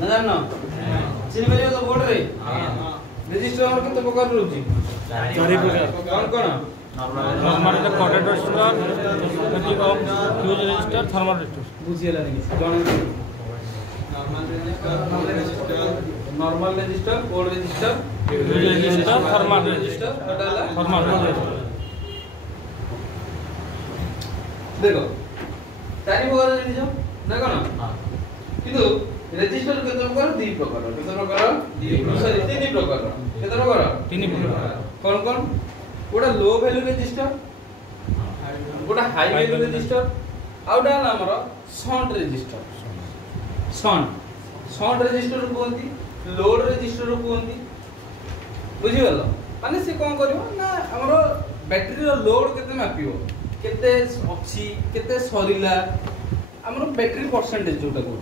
ना जानना चिन्ह परियो तो बोर्ड रे रजिस्टर हमर केते प्रकार रहउची चारि प्रकार कोन कोन normal coated resistor negative fuse resistor thermal resistor बुझियला नहीं जण normal resistor code resistor fuse resistor thermal resistor हटाला थर्मल देखो चारि प्रकार रजिस्टर ना कोन किंतु रजिस्टर केते प्रकार दी प्रकार केते प्रकार सॉरी तीन प्रकार केते प्रकार तीन प्रकार कोन कोन गोटा लो वैल्यू रजिस्टर गोटा हाई वैल्यू रजिस्टर आउटा हमर शंट रजिस्टर शंट रजिस्टर कोंती लोड रजिस्टर कोंती बुझि गलो माने से कोन करिवो ना हमर बैटरी रो लोड केते मापिवो केते अछि केते सरिला हमर बैटरी परसेंटेज जोटा कहू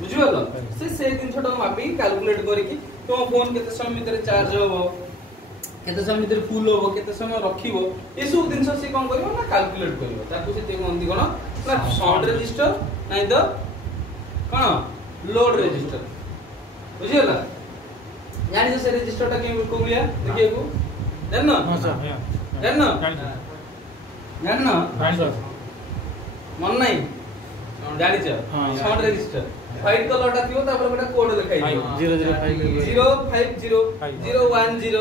बुझि गलो से दिन छोटा मापी कैलकुलेट करिकि तो फोन केते समय भीतर चार्ज होबो केते समय भीतर फुल होबो केते समय रखिबो ए सब दिन से कोन करिवो ना कैलकुलेट करिवो ताकू से कोनती कोन ना शॉर्ट रजिस्टर नै तो कोन लोड रजिस्टर बुझियला जानि से रजिस्टर टा के कोलिया देखिए को जानना हां सर जानना जानना मन नहीं जानि छ शॉर्ट रजिस्टर व्हाइट कलर टा थियो तापर गोटा कोड लिखाई दियो 050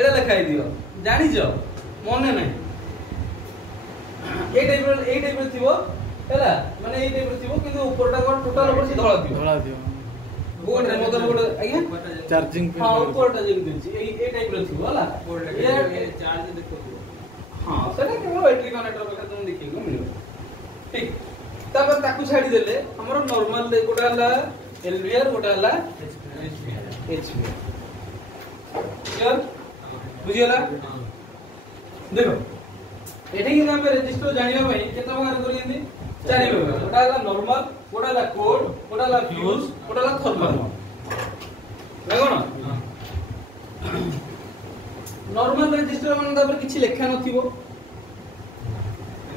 एडा लिखाई दियो जानि छ मने नहीं ए टाइप रो थियो हैला माने ए टाइप रो थियो किंतु ऊपर टा टोटल ऊपर से धळा दियो बोर्ड रे मदरबोर्ड आज्ञा चार्जिंग पिन हां ऊपर टा जेम दिछि ए टाइप रो थियो होला ये चार्ज देखो हां सेटा केवल बैटरी कनेक्टर बखा तुम देखियो मिलियो ठीक तापर ताकू छाडी देले हमरो नॉर्मल दे गोटा हला एलवीआर गोटा हला एचवीआर क्लियर बुझियला देखो एठी कि हम रजिस्टर जानिबा पई केते प्रकार करियंदी चारि प्रकार गोटा हला नॉर्मल गोटा हला कोड गोटा हला फ्यूज गोटा हला थर्मल लागोना नॉर्मल रजिस्टर मन तापर किछि लेखा नथिबो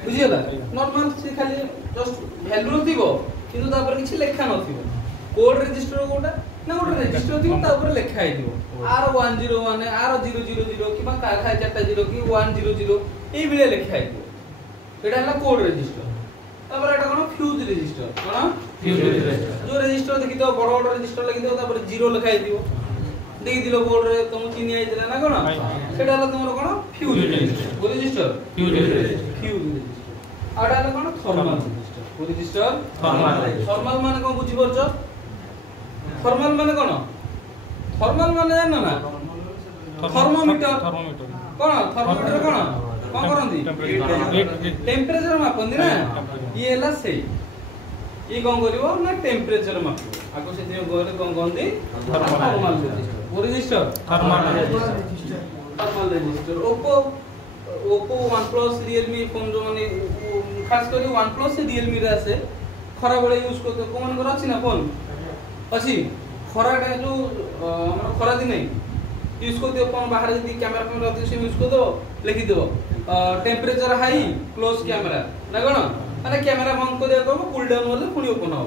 बुझियला नॉर्मल से खाली जस्ट वैल्यू थिबो किंतु तापर किछि लेखा नथिबो कोड रजिस्टर कोटा ना गोटे रजिस्टर थिबो ता ऊपर लेखा आइदिबो R101 R000 किबा काखा 40 कि 100 ए बिले लेखा आइदिबो एटा हला कोड रजिस्टर तापर एटा कोन फ्यूज रजिस्टर कोन फ्यूज रजिस्टर जो रजिस्टर देखि तो बड़ बड़ रजिस्टर लागि दो तापर 0 लेखा आइदिबो देखि दिलो बोर्ड रे तुम चिनि आइदिला ना कोन सेटा हला तुमरो कोन फ्यूज रजिस्टर फ्यूज रजिस्टर आडा हला कोन थर्मल रजिस्टर थर्मल माने कोन बुझि परछ थर्मल माने कोन थर्मल माने जानो ना थर्मोमीटर कोन थर्मोमीटर कोन करंदी टेम्परेचर मापंदी ना ये हला से ये कोन करिवो ना टेम्परेचर मापिवो आको से जे गोरे कोन गंदी thermal register thermal register Oppo OnePlus Realme phone जो माने खास करी OnePlus से Realme रे आसे खरा बेले यूज करते कोन कर अछि ना फोन अछि खरा टा जो हमर खरा दिन यूज करते फोन बाहर जदी कैमरा कैमरा रहते से यूज कर दो लिखि दो टेम्परेचर हाई क्लोज कैमरा ना कोन माने कैमरा बंद कर दिया कूल डाउन होले पुनी ओपन हो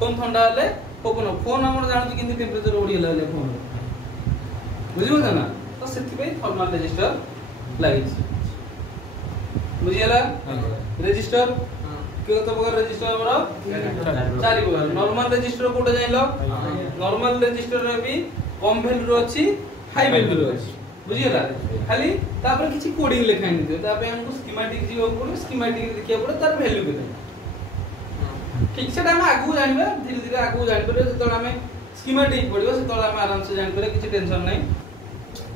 फोन ठंडा होले ओपन हो फोन हमर जानु किंतु टेम्परेचर ओडी ले फोन बुझियो ना तो सेति पे थर्मल रजिस्टर लागि बुझियला रजिस्टर केतो प्रकार रजिस्टर हमरा चारि प्रकार नॉर्मल रजिस्टर कोटा जाइलो नॉर्मल रजिस्टर रे भी कम वैल्यू रो अछि हाई वैल्यू रो अछि बुझियला खाली तापर किछि कोडिंग लिखा नि दियो तापर हमको स्कीमेटिक जीव को स्कीमेटिक देखिया पड़े तार वैल्यू केते ठीक से हम आगु जानिबा धीरे धीरे आगु जानि पड़े जतोला हमें स्कीमेटिक पड़िबो सेतोला हम आराम से जानि पड़े किछि टेंशन नै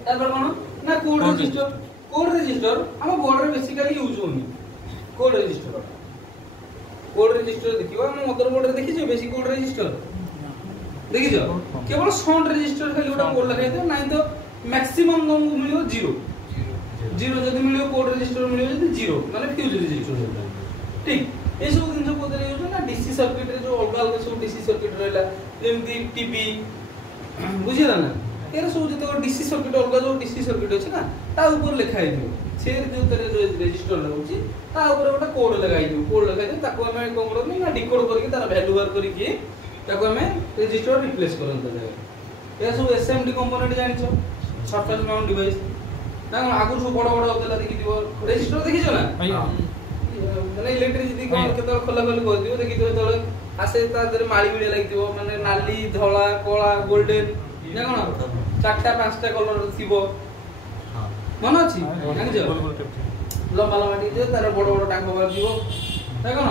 तापर कोन ना कोड रजिस्टर हम बोर्ड रे बेसिकली यूज होनी कोड रजिस्टर देखिबा हम मदरबोर्ड रे देखि जे बेसिक कोड रजिस्टर देखि जो केवल शॉर्ट रजिस्टर खाली ओटा कोड लगाइ दे नै तो मैक्सिमम तुमको मिलियो 0 जदी मिलियो कोड रजिस्टर मिलियो जदी 0 माने फ्यूज रजिस्टर ठीक ए सब दिन जो कोदरे यूज ना डीसी सर्किट रे जो अलग सब डीसी सर्किट रहला जेमती टीवी बुझिला ना एरा सब जते डीसी सर्किट अलग जो डीसी सर्किट अछि ना ता ऊपर लिखा है दियो सेर जो तरे रजिस्टर लगउची ता ऊपर गोटा कोड लगाइ दियो कोड लगाइ दे ताको हम कोन करू ना डिकोड करके तार वैल्यू बार करके ताको हमें रेजिस्टर रिप्लेस करन दे ये सब एसएमडी कंपोनेंट जानिछो सरफेस माउंट डिवाइस ना आगु सब बड़ बड़ होतला देखि दिबो रेजिस्टर देखिछो ना माने इलेक्ट्रिसिटी कोन केतल खोला खोली कर दिबो देखि दिबो तळे आसे ता दरे माळी बिडे लागि दिबो माने नाली धोला कोला गोल्डन ना कोन चारटा पांचटा कलर थिबो मन अछि जानिछो लंबा लंबा टी तार बड़ बड़ टांग बार दिबो ना कोन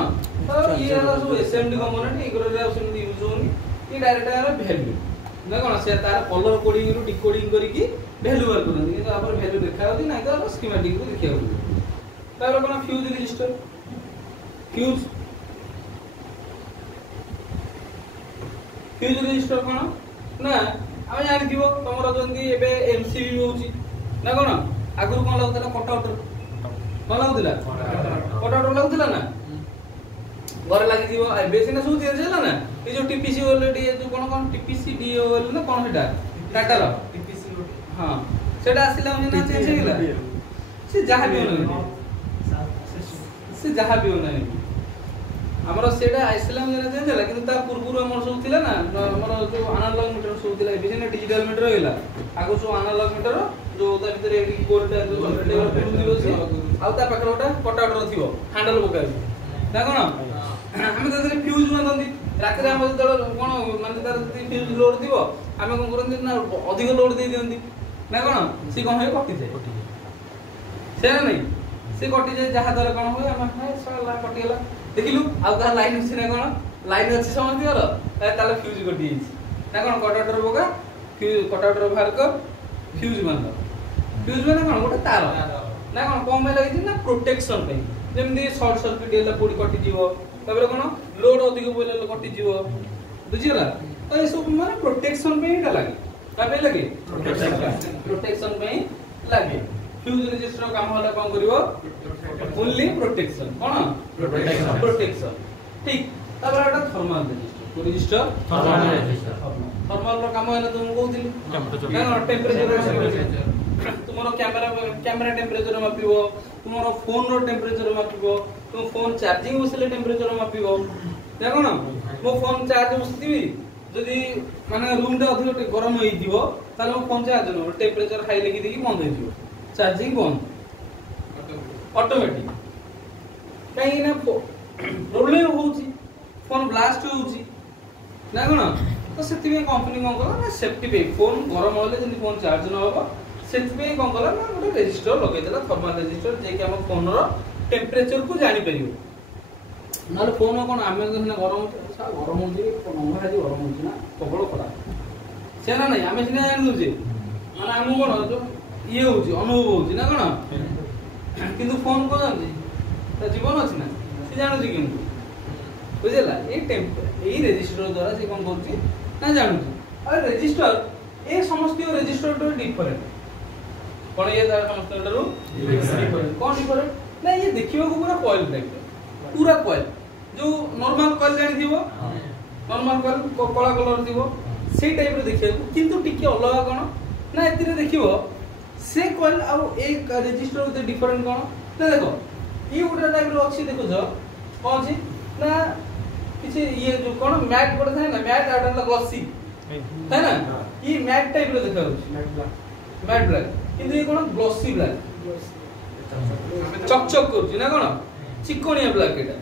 तो ये वाला सब एसएमडी कंपोनेंट इकरे ऑप्शन यूज होनी ये डायरेक्ट यार वैल्यू ना कोन से तार कलर कोडिंग रु डिकोडिंग करिकि वैल्यू बार करन कि आपन वैल्यू देखा होती ना तो स्कीमेटिक को देखिया होती तार कोन फ्यूज रजिस्टर फ्यूज रजिस्टर कोन ना हम जानि दिबो तमरो जंदी एबे एमसीबी होउची ना कोन आगुर कोन लागतला कटआउट कोन लागतला कटआउट लागतला ना घर लागि दिबो एबे सिना सु चेंज होला ना ए जो टीपीसी ऑलरेडी जो कोन टीपीसी डीओ ना कोन हेटा टाटा लो टीपीसी हां सेटा आसिला हम ना चेंज हेला से जहा भी होना से जहा भी होना हमरो सेटा आइसला हम ना चेंज होला किंतु ता पूर्व हमर सब थिला ना हमर जो एनालॉग मीटर सब थिला एबे सिना डिजिटल मीटर होला आगो सब एनालॉग मीटर जो ता भीतर कीबोर्ड जो डेवलप दिबो से आ ता पाखर ओटा कटआउट रथिबो हैंडल पकाबी ना कोन हम तो फ्यूज बनंदी रात रे हम जतल कोन माने तार फ्यूज लोड दिबो हम कोन करंदी ना अधिक लोड दे दियंदी ना कोन सी कोन होय कटि जाय से नहीं से कटि जाय जहा दर कोन होय हम हाय साला कटि गेला देखिलु आ का लाइन अछि ना कोन लाइन अछि समझ दियरो ताले फ्यूज कटि जाय ना कोन कटआउटर बोगा फ्यूज कटआउटर बाहर कर फ्यूज बंद फ्यूज माने कोन गोटे तार ना कोन कम लागि ना प्रोटेक्शन पे जेमदी शॉर्ट सर्किट हेला पूरी कटि जीवो तबरे कोन लोड अधिक बोले कटि जीवो बुझिला तो ये सब माने प्रोटेक्शन पे ही लागे काबे लागे प्रोटेक्शन पे ही लागे फ्यूज रजिस्टर काम होला कोन करिवो ओनली प्रोटेक्शन कोन प्रोटेक्शन ठीक तबरे एटा थर्मल रजिस्टर थर्मल रो काम होला तुम कहउथिली ना टेम्परेचर तुमरो कैमरा टेम्परेचर मापिबो तुमरो फोन रो टेम्परेचर मापिबो तुम फोन चार्जिंग बसले टेम्परेचर मापिबो देखो ना मो फोन चार्ज बसतिबी जदी माने रूम टा अधिक गरम होई दिबो ताले मो फोन चार्ज न टेम्परेचर हाई लगी देकी बंद होई दिबो चार्जिंग बंद ऑटोमेटिक कहीं ना प्रॉब्लम होउची फोन ब्लास्ट होउची ना कोन तो सेति में कंपनी कोन कला ना सेफ्टी पे फोन गरम होले जदी फोन चार्ज न होबो सेति में कोन कला ना गोटे रजिस्टर लगै देला थर्मल रजिस्टर जे कि हम फोन रो टेम्परेचर को जानि परियो नाले फोन कोन आमे ना गरम होची नंबर आज गरम होची ना प्रबल खरा से ना नहीं आमे सिना जानि दुजे माने हम कोन जो ये होची अनुभव होची ना कोन किंतु फोन को जानती ता जीवन अछि ना से जानु छी किंतु बुझला ए रजिस्टर द्वारा से कोन करछि ना जानु छी और रजिस्टर ए समस्त रजिस्टर तो डिफरेंट कोन ये तार समस्त रो डिफरेंट कोन डिफरेंट ना ये देखिबो को पूरा कॉइल टाइप पूरा कॉइल जो नॉर्मल कॉइल जानि दिबो नॉर्मल कॉइल कला कलर दिबो से टाइप रो देखिबो किंतु टिके अलग कोन ना एतिरे देखिबो से कॉइल और एक रजिस्टर उते डिफरेंट कोन ना देखो ये उडा टाइप रो अछि देखो जो कोन छी ना किसी ये जो कोन मैट पड़े है ना मैट आडन ग्लॉसी है ना ये मैट टाइप रो देखा होछि मैट ब्लैक किंतु ये कोन ग्लॉसी ब्लैक चक करछि ना कोन चिकोनिया ब्लैक एटा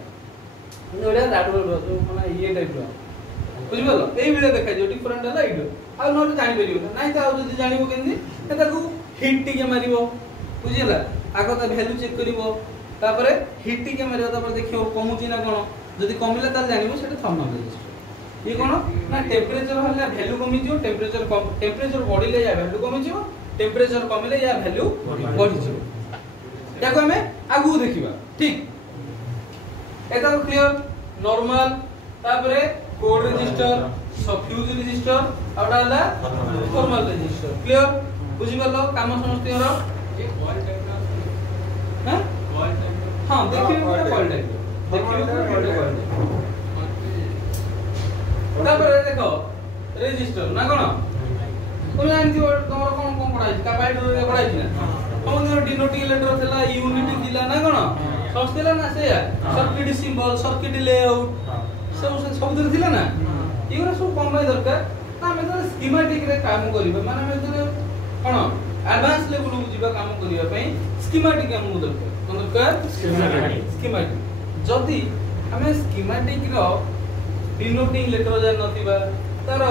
नोडा लाडो जो माने ये टाइप रो बुझि बोलो एई बिले देखा जो डिफरेंट है इडो आ नोट जानि परियो नाही ता जदी जानिबो केनदी एटा को हिट टिके मारिबो बुझिला आगो ता वैल्यू चेक करिवो तापरे हिट टिके मारिबो तापर देखियो कमुची ना कोन जदी कमिला तार जानिबो सेटा थर्मल रजिस्टर ये कोन ना टेम्परेचर हला वैल्यू कमी जो टेम्परेचर बढ़िले या वैल्यू कमी जो टेम्परेचर कमिले या वैल्यू बढ़ि जो याको हमें आगु देखिबा ठीक एटा क्लियर नॉर्मल तापरे code resistor fuse register outta हला थर्मल रजिस्टर क्लियर बुझि गलो काम समस्त रो ये कॉइल टाइप ना कॉइल टाइप हां देखियो पूरा कॉइल टाइप तापर देखो रजिस्टर ना कोन तुम जानथि तमर कोन कोन पढाई कैपेसिटर रे पढाई ना हम डिनोटिंग लेटर थला यूनिट दिला ना कोन सब दिला ना से सर्किट सिंबल सर्किट लेआउट सब दिन थिला ना एगुरा सब कम भाई दरकार ना हमें तो स्कीमेटिक रे काम करिबा माने हमें तो कोन एडवांस लेवल को जीवा काम करिया पई स्कीमेटिक हमहु दरकार कोन दरकार स्कीमेटिक जदी हमें स्कीमेटिक रो डिनोटिंग लेटर जा नथिबा तार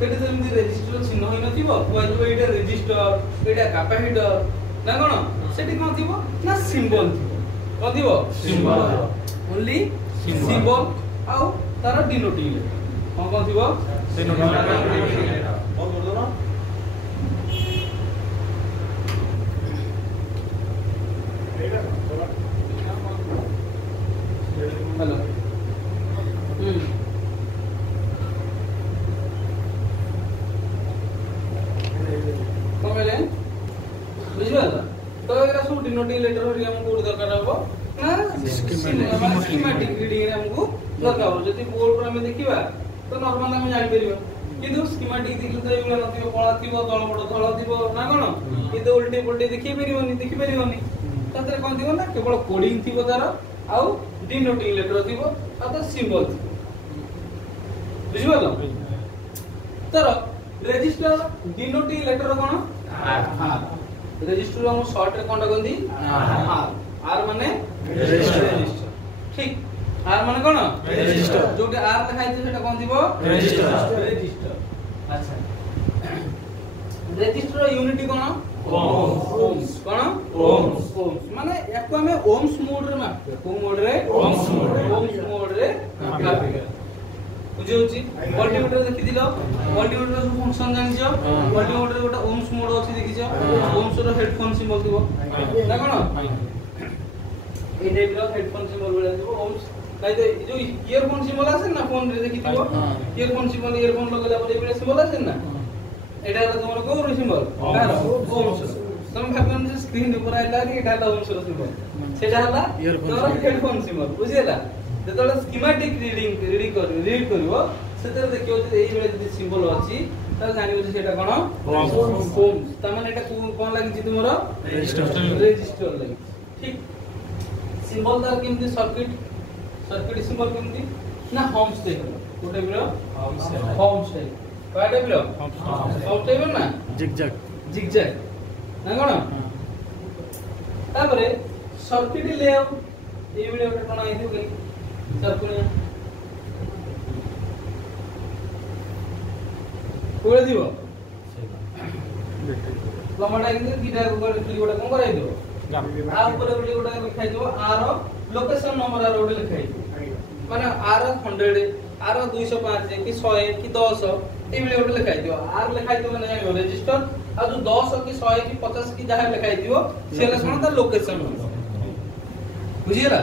पेटे जेमि रजिस्टर चिन्ह होई नथिबो कोइ एटा रजिस्टर एटा कैपेसिटर ना कोन सेठी कोन थिबो ना सिंबल थिबो कोन थिबो सिंबल ओनली सिंबल आउ तार डिनोटिंग लेटर कोन थिबो डिनोटिंग लेटर बहुत बोल दो ना हेलो कमेले बुझिबाला तो एरा सब डिनोटिंग लेटर रे हमको कोड दरकार हबो ना स्कीमेटिक रीडिंग रे हमको दरकार हो जति बोर्ड पर हम देखिबा तो नॉर्मल हम जानि परिबा किंतु स्कीमेटिक देखि तो एगुला नथिबो कळा थिबो तळ बड धळ थिबो ना कोन किंतु उल्टी पुल्टी देखि परिबोनी तातरे कोन थिबो ना केवल कोडिंग थिबो तार आउ डिनोटिंग लेटर थिबो आ तो सिंबल थिबो बुझिबाला तर रजिस्टर डिनोटिंग लेटर कोन आर रजिस्टर हम शॉर्ट रे कोनटा गंदी आर माने रजिस्टर ठीक आर माने कोन रजिस्टर जोटे आर लिखाइ छै सेटा कोन थिबो रजिस्टर अच्छा रजिस्टर यूनिट कोन ओम्स कोन ओम्स माने याको हमें ओम्स मोड रे मापे को मोड रे ओम्स मोड रे मापे बुझियोची मल्टीमीटर देखि दिलो मल्टीमीटर सब फंक्शन जानि छ मल्टीमीटर गोटा ओम्स मोड अछि देखि छ ओम्स रो हेडफोन सिंबल दिबो ना कोन ए टाइप रो हेडफोन सिंबल बोला दिबो ओम्स काई तो जो इयरफोन सिंबल आसे ना फोन रे देखि दिबो इयरफोन सिंबल इयरफोन लगला पर एबे सिंबल आसे ना एटा तमरो को रो सिंबल तार ओम्स तुम भाबन जे स्क्रीन ऊपर आइला कि एटा ओम्स रो सिंबल सेटा हला तोर हेडफोन सिंबल बुझिला जेतले स्कीमेटिक रीड करिवो सेते देखियो जे एई बेले जे सिंबल अछि त जानिबो जे सेटा कोन ओम्स त माने एटा कोन लागि छि तुमरो रजिस्टर लागि ठीक सिंबल तार केमति सर्किट सिंबल केमति ना होम्स देखलो कोटे बिरो होम्स टाइप कोटे बिरो होम्स टाइप ना जिगजैग ना कोन तापरे सर्किट लेआउट एई बेले कोन आइथि के सर्कुलर कोळे दिबो लमडा कि दिटा को क्लिक गोटा कोन कराइ दिबो आ ऊपर गोटे गोटा लिखाइ दिबो आर लोकेशन नंबर आर गोटे लिखाइ दिबो माने आर 100 आर 205 कि 100 कि 10 ए बेले गोटे लिखाइ दिबो आर लिखाइ दिबो माने जानिबो रजिस्टर आ जो 10 कि 100 कि 50 कि जहा लिखाइ दिबो सेला कोन त लोकेशन बुझियला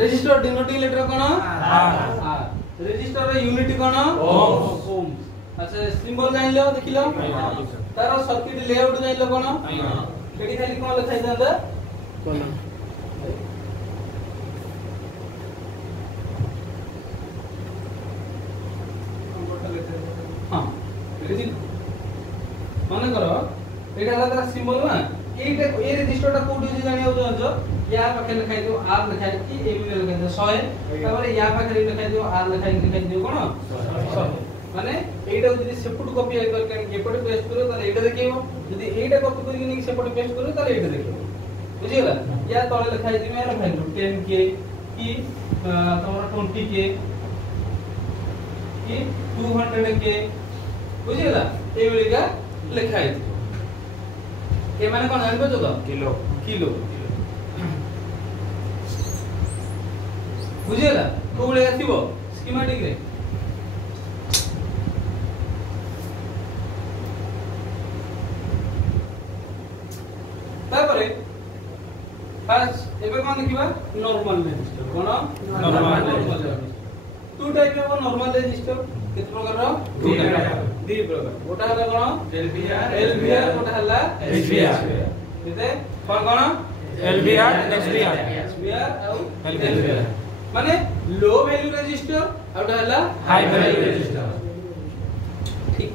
रजिस्टर डिनोटिंग लेटर कोन आर रजिस्टर रे यूनिट कोन ओम अच्छा सिंबल जानिलो देखिलो तार सर्किट लेआउट जानिलो कोन केडी खाली कोन लिखाइ दंदा कोन हां रजिस्टर माने करो एटा हला तार सिंबल ना एटा ए रजिस्टर टा कोड जे जानियो जो या पाखे लिखाइ दियो आर लिखाइ कि ए बि लिखाइ दियो 100 तापर या पाखे लिखाइ दियो आर लिखाइ दियो कोन 100 माने एटा जदी सेपट कॉपी आइ कर के एपटे पेस्ट करो त एटा देखियो जदी एटा कॉपी करि नि सेपटे पेस्ट करो त एटा देखियो बुझियला या तळे लिखाइ दियो या लिखाइ दियो 10 के कि तमरा 20 के कि 200 के बुझियला ए बेलिका लिखाइ दियो के माने कोन जानबो तो किलो बुझियला कोबळे आथिबो स्कीमेटिक रे तापरे फास्ट एबे कोन देखिबा नॉर्मल रजिस्टर कोन normal register two type of normal register केते प्रकार रो दो प्रकार गोटा हला कोन एलवीआर गोटा हला एचवीआर केते कोन एलवीआर एचवीआर आउ एलवीआर माने लो वैल्यू रजिस्टर आउटा हला हाई वैल्यू रजिस्टर ठीक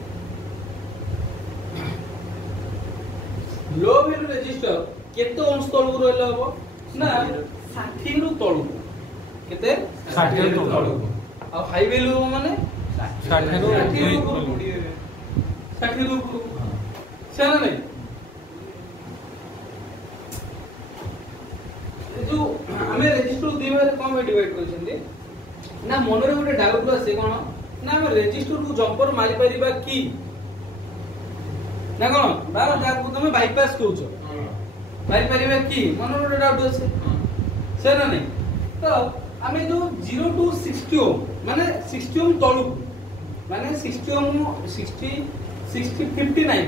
लो वैल्यू रजिस्टर केते ओम्स तळु रहलो हबो ना 60 रु तळु केते 60 ରୁ ତଳକୁ ଆଉ ହାଇ ଭ୍ୟାଲୁ ମାନେ 60 ରୁ 60 ରୁ ସେନା ନାହିଁ जो हमें रजिस्टर दुई भाग कौन डिवाइड करछन्ती ना मनरे गोटे डाउट आसे कोन ना हम रजिस्टर को जंपर मारी परिबा की ना कोन बार जाको तुम बाईपास कहउछो मारी परिबा की मनरे गोटे डाउट आसे से ना नहीं तो हमें जो 0 to 60 ओम माने 60 ओम तळु माने 60 ओम 60 59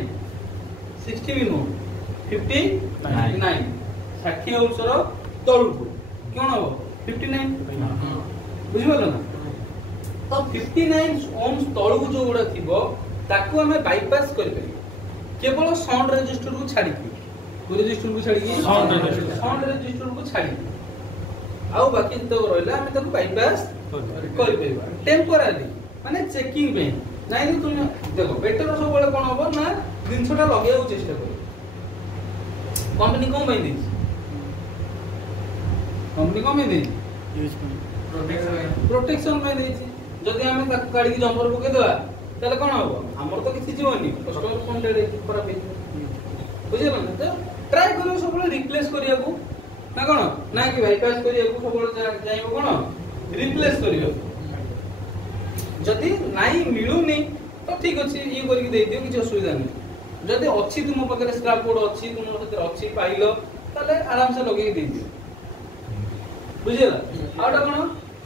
60 भी नो 59 60 ओम सरो तळु कोन हो 59 बुझि बोलो ना तो 59 ओम्स तळु जो गुडा थिबो ताको हमें बाईपास कर परिबो केवल साउंड रजिस्टर को छाडी को रजिस्टर को छाडी साउंड रजिस्टर को छाडी आउ बाकी तो रहला हमें ताको बाईपास कर परिबो टेम्पोररी माने चेकिंग पे नाही तुम देखो बेटर सब बेले कोन होबो ना दिनसटा लगाउ चेष्टा करो company cone by the company cone by the protection में देछि जदि हमें ताको गाड़ी की जंपर पके देबा ताले कोन होबो हमर तो किछि जीवनी कस्टमर फोन ले खराब हे बुझिलो ना तो ट्राई करियो सब बेले रिप्लेस करिया को ना कोन ना कि बाईपास करिया को सब बेले जाइबो कोन रिप्लेस करियो जदि नाही मिलुनी तो ठीक अछि ई करके दे दियो किछि असुविधा नै जदि अछि तुम पकरे स्क्रैप बोर्ड अछि तुम सते अछि पाइलो ताले आराम से लगे दे दियो बुझिला आउटा कोन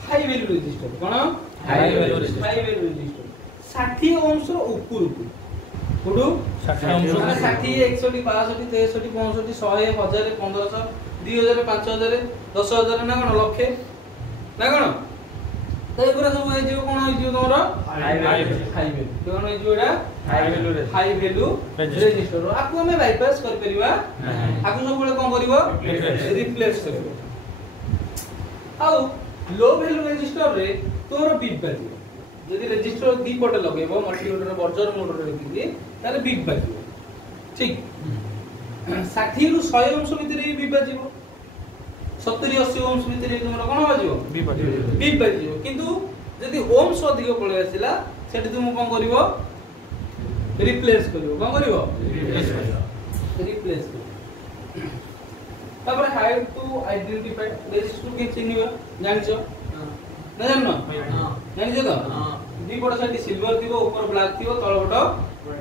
हाई वैल्यू रजिस्टर कोन हाई वैल्यू रजिस्टर 60 ओम्स रो ऊपर कोडू 60 ओम्स 60 61 62 63 65 100 1000 1500 2000 5000 10000 ना कोन लक्षे ना कोन तो एगुरा सब हे जे कोन होई जे तोमरो हाई वैल्यू कोन होई जोडा हाई वैल्यू रजिस्टर आकु हमें बाईपास कर परिबा आकु सब बेले कोन करिवो रिप्लेस करिवो आउ लो वैल्यू रजिस्टर रे तोर बीप बाजियो यदि रजिस्टर दी पटे लगेबो मल्टीमीटर बर्जर मोटर रे दिली ताले बीप बाजियो ठीक 60 रु 100 ओम्स भीतर बीप बाजियो 70 80 ओम्स भीतर तुमरा कोन बाजियो बीप बाजियो किंतु यदि ओम्स अधिक पळे आसिला सेठी तुम कोन करिवो रिप्लेस करिवो कोन करिवो रिप्लेस करिवो तबर हाउ टू आइडेंटिफाई रजिस्टर के चिन्हबा जानछो ना जाननो जानिछो तो दी बड़ साइड सिल्वर थिबो ऊपर ब्लैक थिबो तळ बड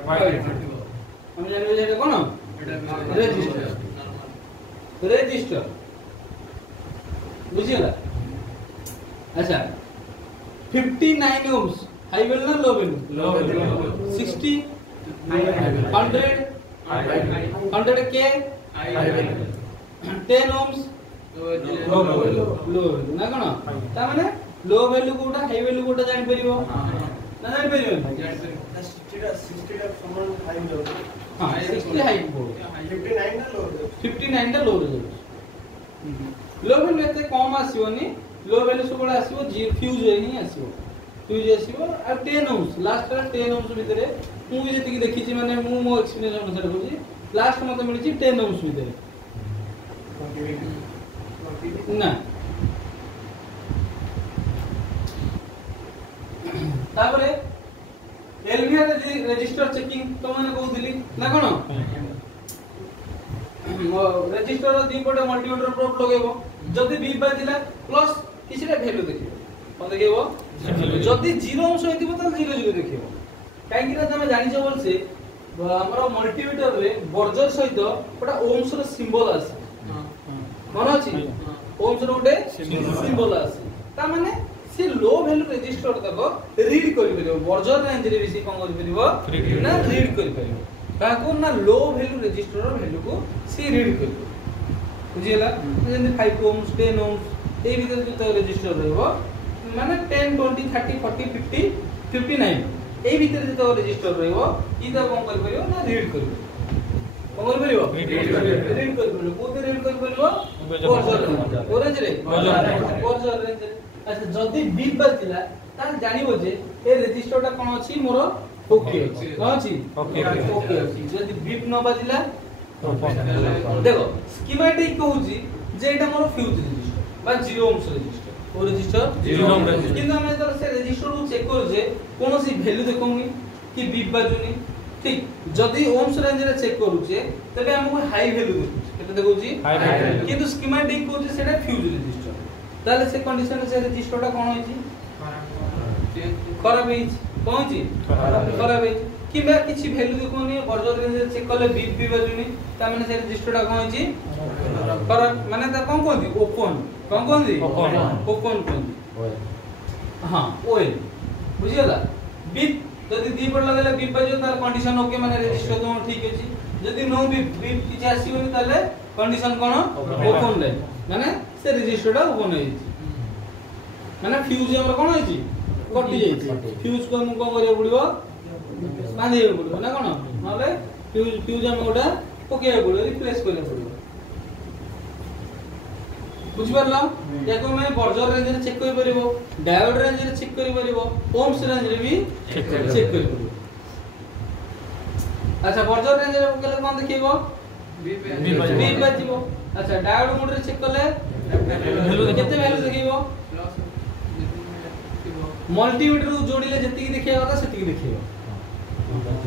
व्हाइट थिबो हम जानिबो जे कोन रजिस्टर बुझिला अच्छा 59 ओम्स हाई वैल्यू ना लो वैल्यू 60 100 के high value 10 ohms low value ना कोन ता माने लो वैल्यू कोटा हाई वैल्यू कोटा जानि परिबो ना जानि परिबो 60 टा समान हाई वैल्यू हां 60 हाई 59 टा लो वैल्यू लो वैल्यू एते कम आसीबोनी लो वैल्यू सब बडा आसीबो जी फ्यूज रे ही आसीबो फ्यूज आसीबो आ 10 ओम्स लास्ट 10 ओम्स भितरे मु भी जति देखि छी माने मु मो एक्सपीरियंस अनुसार कहूची लास्ट मते मिली छी 10 ओम्स भितरे ना तापरे एलवीआर रजिस्टर चेकिंग तो माने कहउदिली ना कोन रजिस्टर दी पटे मल्टीमीटर प्रोब लगेबो जदी बीप बाजिला प्लस किछटा वैल्यू देखिबो कोन देखिबो जदी 0 अंश होइतिबो त 0 0 देखिबो काहे कि ना तमे जानि छ बोलसे हमरो मल्टीमीटर रे बर्जर सहित ओटा ओम्स रो सिंबल आसे मन अछि ओम्स रो ओटे सिंबल आसे ता माने से लो वैल्यू रजिस्टर तक रीड करि परिबो बर्जर रेंज रे बेसी कोन करि परिबो ना रीड करि परिबो ताको ना लो वैल्यू रजिस्टर रो वैल्यू को सी रीड करिबो बुझिला जेंति 5 ओम्स 10 ओम्स ए भीतर जो रजिस्टर रहबो माने 10 20 30 40 50 59 ए भीतर जो रजिस्टर रहबो ई त कोन करि परिबो ना रीड करिबो कोन करि परिबो रीड करिबो कोते रीड करि परिबो बर्जर रेंज रे बर्जर रेंज अच्छा जदी बीप बाजिला ता जानिबो जे ए रजिस्टरटा कोन अछि मोर ओके अछि कोन अछि ओके अछि जदी बीप न बाजिला देखो स्कीमेटिक कहूची जे एटा मोर फ्यूज रजिस्टर बा 0 ओम्स रजिस्टर ओ रजिस्टर जीरो ओम रजिस्टर किंतु हम जब से रजिस्टर को चेक करू जे कोनोसी वैल्यू देखोनी कि बीप बाजुनी ठीक जदी ओम्स रेंज रे चेक करू जे तबे हमको हाई वैल्यू देखु केते देखउची हाई वैल्यू किंतु स्कीमेटिक को जे सेटा फ्यूज रजिस्टर ताले से कंडीशन से रजिस्टरटा कोन होईची खराब होईची कोन होईची खराब होईची किबा किछि वैल्यू देखोनी बर्जर रेंज रे चेक करले बीप भी बाजुनी ता माने से रजिस्टरटा कोन होईची खराब माने ता कोन कोंदी ओपन कोन कोंदी ओपन कोंदी हां ओएल बुझियला बीप जदी दी पर लगले बीप बाजो तार कंडीशन ओके माने रजिस्टर तो ठीक अछि जदी नो बीप किछि आसीबनी ताले कंडीशन कोन ओपन ले माने से रजिस्टरटा ओपन होईची माने फ्यूज हमर कोन होईची कटि जाईची फ्यूज को हम कोन करिया पड़िबो बांधिया पड़िबो ना कोन नले फ्यूज हम गोटा पकेया पड़िबो रिप्लेस करिया पड़िबो बुझि परला याको मैं बर्जर रेंज रे चेक करि परिबो डायोड रेंज रे चेक करि परिबो ओम्स रेंज रे भी चेक करि परिबो अच्छा बर्जर रेंज रे पकेले कोन देखिबो बी बाजिबो अच्छा डायोड मोड रे चेक करले वैल्यू केते वैल्यू देखिबो मल्टीमीटर को जोड़िले जति की देखिया होता सेति की देखिबो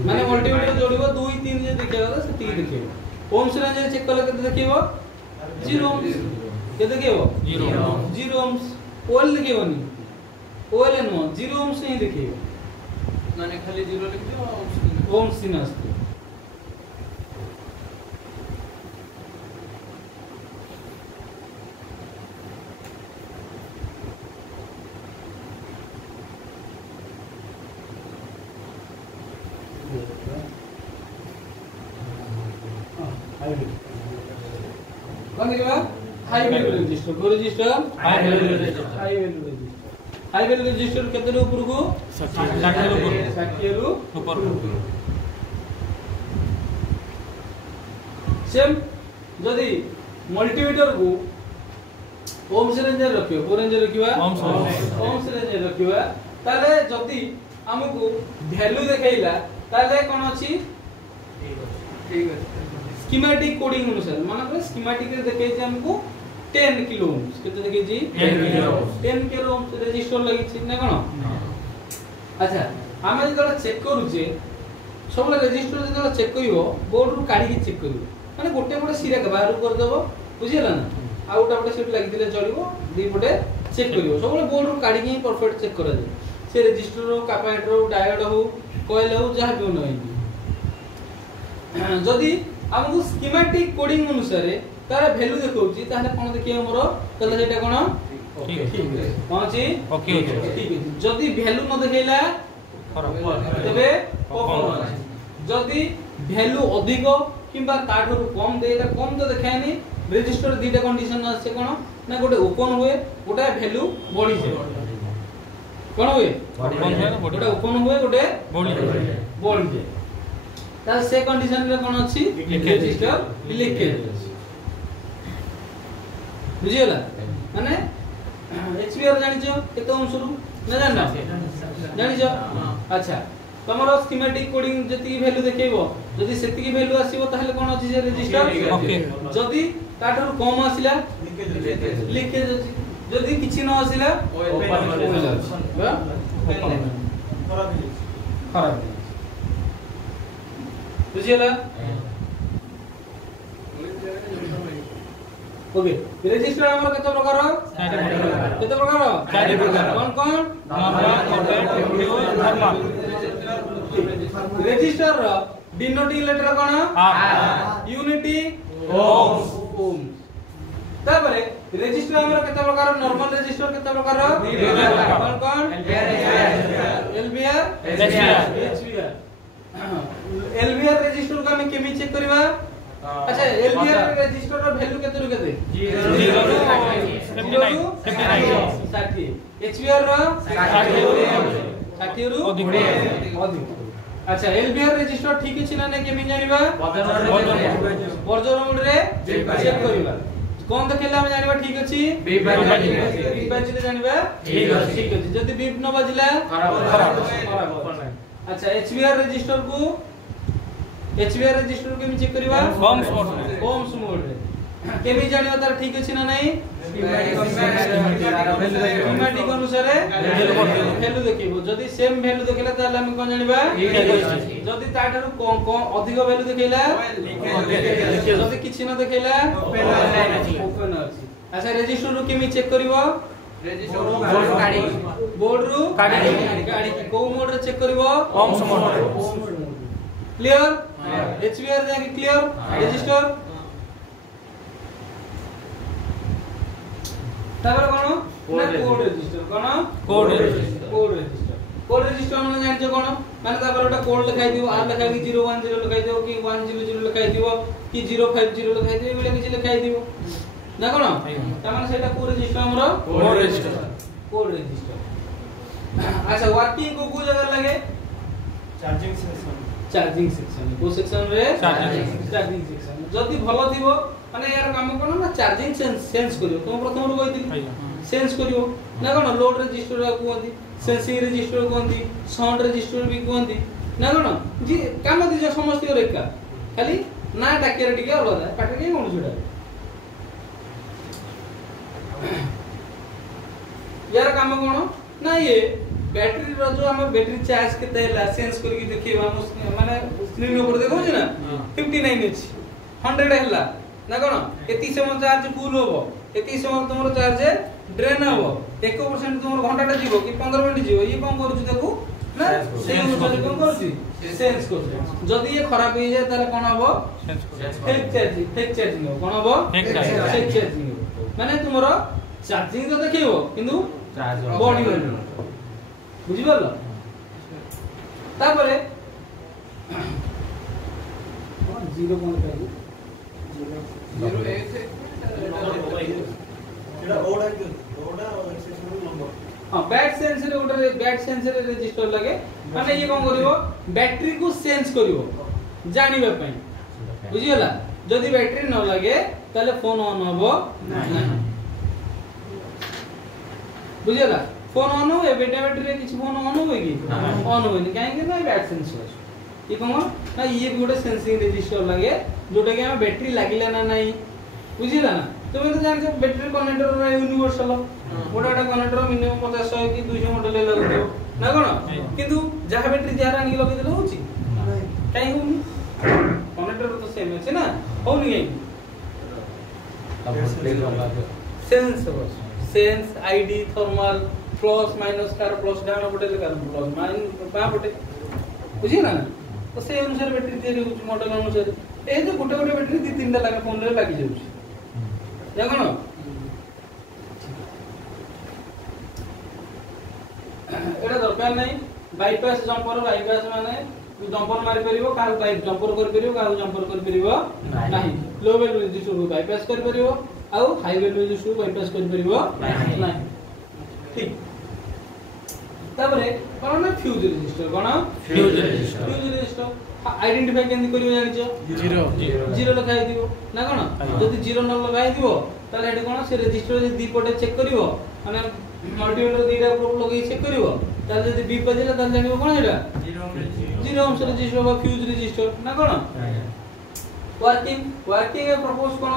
माने मल्टीमीटर जोड़िबो 2 3 जे देखिया होता सेति की देखिबो ओम्स रेंज रे चेक करले केते देखिबो 0 केते देखिबो 0 ओम्स ओएल देखिबोनी ओएल नो 0 ओम्स ही देखिबो माने खाली 0 लिख दियो ओम्स ही नस्ते कौन देखिबा हाई वैल्यू रजिस्टर को register high value register high value register केते रो ऊपर को 60 रो ऊपर सेम जदी मल्टीमीटर को ओम्स रेंज रे रखियो को रेंज रे रखिबा ओम्स रेंज रे रखिबा ताले जदी हमको वैल्यू देखाइला ताले कोन अछि ठीक है स्कीमेटिक कोडिंग अनुसार माने पर स्कीमेटिक रे देखे जे हमको 10 किलो ओम्स केते देखे जी 10 किलो ओम्स रजिस्टर लागि छी ना कोन अच्छा हमें जदो चेक करू जे सब रजिस्टर जदो चेक करिवो बोर्ड रु काढी के चेक करिवो माने गोटे गोटे सिरा के बाहर कर देबो बुझियला ना आ गोटा गोटे सीट लागि दिले चलिवो दी पटे चेक करिवो सब बोर्ड रु काढी के परफेक्ट चेक करा जे से रजिस्टर रो कैपेसिटर रो डायोड हो कोइल हो जहा भी न जदी हमको स्कीमेटिक कोडिंग अनुसार तार वैल्यू देखौची ताले कोन देखिया हमरो तले सेटा कोन ठीक है पहुंची ओके ठीक है जदी वैल्यू न देखेला खराब तबे परफॉर्मेंस जदी वैल्यू अधिक किबा ताठरू कम देला कम तो देखायनी रजिस्टर दीटा कंडीशन আছে कोन ना गोटे ओपन हुए गोटा वैल्यू बढ़ी जाय कोन हुए गोटे ओपन हुए गोटे बढ़ी जाय ता से कंडीशन रे कोन अछि रजिस्टर लिखेज बुझियला माने एचपीआर जानिछो केते ओम शुरू न जानना जानिछो अच्छा तमरो स्कीमेटिक कोडिंग जति वैल्यू देखेबो जदी सेति की वैल्यू आसीबो ताहले कोन अछि जे रजिस्टर ओके जदी ताठर कम आसिला लिखेज अछि जदी किछि न आसिला खराब बुझियला ओके रजिस्टर हमर केते प्रकार चारि प्रकार कोन रजिस्टर रो डिनोटिंग लेटर कोन आर यूनिटी ओम्स तापरे रजिस्टर हमर केते प्रकार नॉर्मल रजिस्टर केते प्रकार कोन एलबीआर एचबीआर एलबीआर रजिस्टर को हम केमि चेक करबा अच्छा एलबीआर रजिस्टर रो वैल्यू केते रु केते 0 टू 59 60 एचबीआर रो 60 रु अधिक अच्छा एलबीआर रजिस्टर ठीक अछि ना केमि जानिबा बर्जर मोड रे चेक करबा कोन देखेला हम जानिबा ठीक अछि बीप बाजिले जानिबा ठीक अछि जदी बीप न बाजिला खराब अच्छा एचबीआर रजिस्टर को चेक करबा ओम्स मोड रे केमी जानियो तार ठीक अछि ना नहीं स्कीमेटिक अनुसार वैल्यू देखिबो जदी सेम वैल्यू देखैला ताले हम कोन जानिबा जदी ताठारु कोन अधिक वैल्यू देखैला जदी किछि न देखैला ओपन अछि अच्छा रजिस्टर रु केमी चेक करबो बोर्ड रु गाड़ी को मोड रे चेक करबो ओम्स मोड क्लियर एचवीआर जाके क्लियर रजिस्टर तापर कोन ना कोड रजिस्टर कोन कोड रजिस्टर माने जानि कोन माने तापर ओटा कोड लिखाइ दियो आर लिखाइ कि 010 लिखाइ दियो कि 100 लिखाइ दियो कि 050 लिखाइ दियो एबले किछि लिखाइ दियो ना कोन त माने सेटा कोड रजिस्टर हमरो कोड रजिस्टर अच्छा वर्किंग को जगह लागे चार्जिंग सेक्शन को सेक्शन रे चार्जिंग सेक्शन जदी भलो थिबो माने यार काम कोन ना चार्जिंग सेंस करियो तुम प्रथम रु कहितली सेंस करियो ना कोन लोड रजिस्टर कोंती सेंसिंग रजिस्टर कोंती साउंड रजिस्टर भी कोंती ना कोन जी काम दि जो समस्त रेखा खाली ना डाकियर टिके अलदा पाटे के कोन छुडा यार काम कोन ना ये बैटरी रो जो हम बैटरी चार्ज केते हैला सेंस करी के देखिबा माने स्क्रीन ऊपर देखो छी ना 59 अछि 100 हैला ना कोन एती समय चार्ज फुल होबो एती समय तुमरो चार्ज ड्रेन होबो 1% तुमरो घंटाटा जीवो कि 15 मिनिट जीवो ये कोन करू छी देखू ना सेम अनुसार कोन करू छी सेंस करू जदी ये खराब हो जाय ताले कोन होबो फेक चार्जिंग हो कोन होबो फेक चार्जिंग माने तुमरो चार्जिंग तो देखिबो किंतु चार्ज बॉडी में बुझि परलो तापरे 0 कोन कहू 0 एटा ओडा एक्सेशन नंबर हां बैट सेंसर रजिस्टर लगे माने ये कोन करिवो बैटरी को सेंस करिवो जानिबा पई बुझि होला जदी बैटरी न लगे ताले फोन ऑन होबो नहीं बुझि होला फोन ऑन हो बैटरी रे किछ फोन ऑन हो कि ऑन होनी काहे कि ना बैट सेंसर ये कोन ना ये भी गोटे सेंसिंग रजिस्टर लगे जोटा कि हम बैटरी लागिला ना नहीं बुझिला ना तुम तो जान बैटरी कनेक्टर रे यूनिवर्सल गोटा कनेक्टर मिनिमम 50 100 कि 200 मॉडल लागो ना कोन किंतु जहा बैटरी जहा आनी लगे देलो होची काहे होनी कनेक्टर तो सेम अछि ना होनी काहे sense ID thermal plus minus car plus down पटे कार प्लस माइनस बा पटे बुझी ना तो से अनुसार बैटरी तैयारी होची मॉडल अनुसार ए जे गोटे गोटे बैटरी 2-3 टा लागे फोन रे लागि जाउची या कोन एटा दरकार नै बाईपास जंपर माने जंपर मारि परिबो का बाइक जंपर कर परिबो का जंपर कर परिबो नाही लो वैल्यू रजिस्टर को बाईपास कर परिबो आउ हाई वैल्यू रजिस्टर को बाईपास कर परिबो नाही ठीक तापरे कोन ना फ्यूज रजिस्टर कोन फ्यूज रजिस्टर आइडेंटिफाई केंदी करियो जानिचो 0 लगाइ दिबो ना कोन जदी 0 न लगाइ दिबो ताले एडी कोन से रजिस्टर जे दी पटे चेक करिवो माने मल्टीमीटर दीटा प्रोब लगे चेक करिवो ताले जदी बी बजेला ताले जानिबो कोन एटा 0 ओम से रजिस्टर बा फ्यूज रजिस्टर ना कोन वर्किंग ए प्रपोज कोन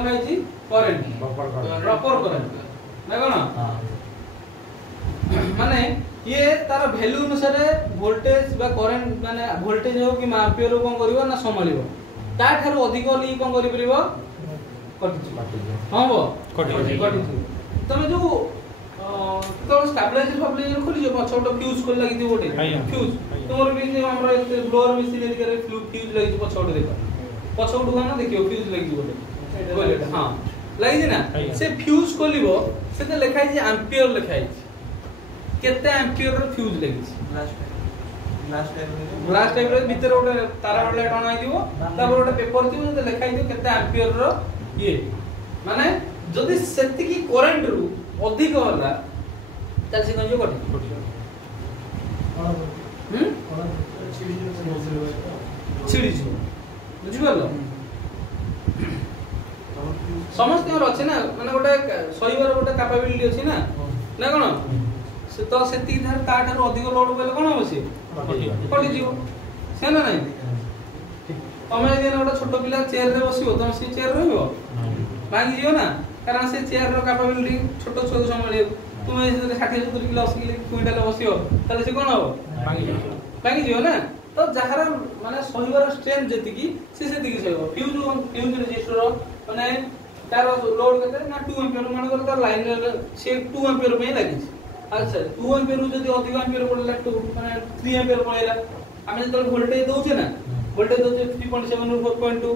लगाइ छी करंट प्रॉपर करंट ना कोन माने ये तार वैल्यू अनुसार वोल्टेज बा करंट माने वोल्टेज हो कि एम्पियर हो कोन करिवो ना संभालिवो ता थारो अधिक ली कोन करि परिवो कटि हां बो कटि तमे जो तो स्टेबलाइजर खोली जो पछोट फ्यूज खोल लागि दियो गोटे फ्यूज तोर भी जे हमर ब्लोअर मशीन रे करे फ्यूज लागि दियो पछोट देखो पछोट ना देखियो फ्यूज लागि दियो गोटे हां लागि ना से फ्यूज खोलिबो से त लिखाइ जे एम्पियर लिखाइ केते एम्पियर रो फ्यूज लागि लास्ट टाइम रे भीतर ओटे तारा वाला टन आइ दियो तब ओटे पेपर दियो जे लिखाइ दियो केते एम्पियर रो ये माने जदी सेति की करंट रू अधिक होला ताल से गंजो कटे छिड़ी जो बुझि परलो समस्त और अछि ना माने गोटे सहीवर गोटे कैपेबिलिटी अछि ना ना कोन से तो सेति धार ताठार अधिक लोड बेले कोन होसी पटी जीव से ना नहीं तमे जे गोटे छोट पिला चेयर रे बसिबो तमे से चेयर रहइबो भांगी जियो ना कारण से चेयर रो कैपेबिलिटी छोटो छोटो संभाळे तुमे जे 60 70 किलो 80 किलो क्विंटल बसियो ताले से कोन हो भांगी जियो ना तो जहार माने सहिबार स्ट्रेंथ जेतिकी से सेतिकी सहिबो फ्यूज रेजिस्टर माने तार लोड केते ना 2 एम्पियर मान कर तार लाइन से 2 एम्पियर में लागि अच्छा 2 एम्पियर जदी अधिक एम्पियर पड़ला 2 माने 3 एम्पियर पड़ेला आमे जतल वोल्टेज दोछे ना वोल्टेज दोछे 3.7 ରୁ 4.2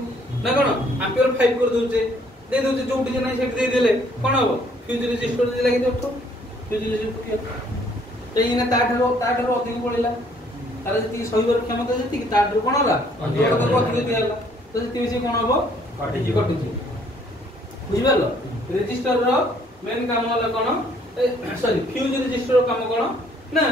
ना कोन एम्पियर 5 कर दोछे दे दोछे जोटी जे नै से दे देले कोन हो फ्यूज रेजिस्टर जे लागि दोछो फ्यूज रेजिस्टर तेइना ताठरो अधिक पड़ेला तार जति सहिबार क्षमता जति ताठरो कोन होला अधिक दियाला तो जति से कोन हो कटि बुझि पारलो रेजिस्टर रो मेन काम होला कोन सॉरी फ्यूज रेजिस्टर रो काम कोन ना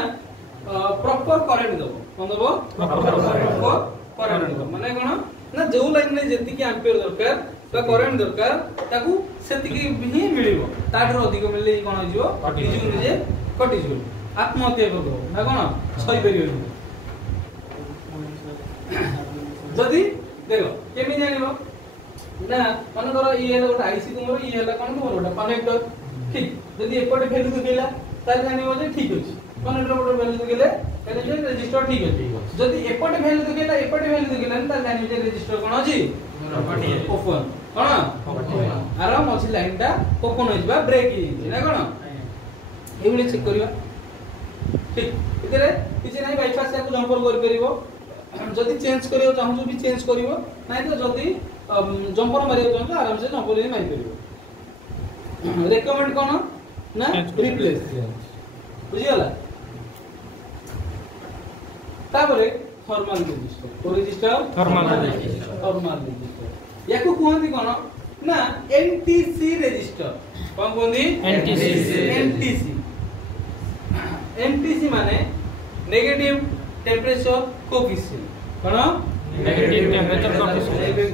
प्रॉपर करंट दबो कोन दबो प्रॉपर करंट दबो माने कोन ना जो लाइन रे जति कि एम्पियर दरकार बा करंट दरकार ताकू सेति कि ही मिलिबो ताठरो अधिक मिलले कोन हो जिवो निजु निजे कटि जिवो आत्महत्या करदो ना कोन सही परियो जदी देखो केमि जानिबो ना मन करो ये गोटे आईसी तुमरो ये हला कोन तुमरो गोटे कनेक्टर ठीक जदी एपटे वैल्यू देला तार जानिबो जे ठीक अछि कनेक्टर गोटे वैल्यू देले ताले जे रजिस्टर ठीक अछि जदी एपटे वैल्यू देला तार जानिबो जे रजिस्टर कोन अछि ओपन कोन आराम अछि लाइन टा ओपन होइबा ब्रेक हि ना कोन एबले चेक करिवा ठीक इतरे किछि नै बाईपास को जंपर कर परिबो जदी चेंज करियो चाहू भी चेंज करिवो नै तो जदी जंपर मारियो तो आराम से जंपर ही मारि परिबो रेकमेंड कोन ना रिप्लेस बुझियला तापरे थर्मल रेजिस्टर को रेजिस्टर थर्मल रेजिस्टर याको कोहंती कोन ना एनटीसी रेजिस्टर कोन कोहंती एनटीसी माने नेगेटिव टेंपरेचर कोएफिशिएंट कोन